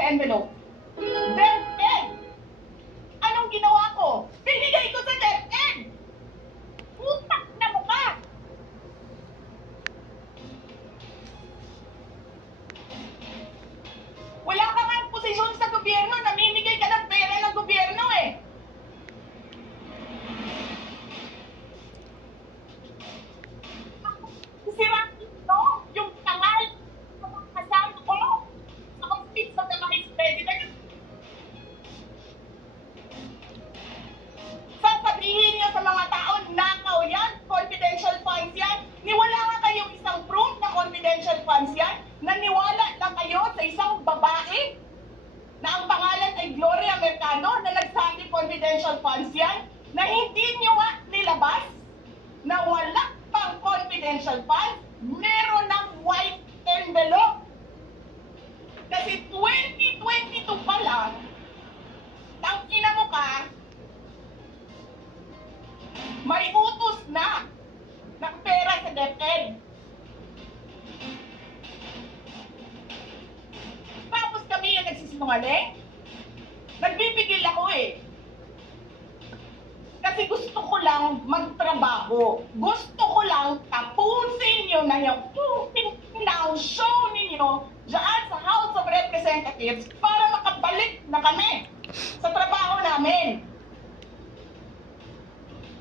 sa envelope? DepEd! Anong ginawa ko? Binigay ko sa DepEd! Utak na mo ka! Wala ka nga posisyon sa gobyerno, namimigay ka ng pera ng gobyerno eh! Sirain ito, yung kangal sa mga kasama ko sa office ng mga Vice President. Sasabihin niyo sa mga tao, nakaw yan, confidential funds yan. Niwala nga kayong isang proof na confidential funds yan. Naniwala lang kayo sa isang babae na ang pangalan ay Gloria Mercado na nagsabi confidential funds yan, na hindi niyo nga nilabas na wala pang confidential funds, meron ng white envelope. Kasi 2022 pa lang, ang ina mo ka, may utos na ng pera sa DepEd. Tapos kami yung nagsisinungaling? Nagbibigil ako eh. Kasi gusto ko lang magtrabaho. Gusto ko lang tapusin nyo na yung show ninyo dyan sa House of Representatives para makabalik na kami sa trabaho namin.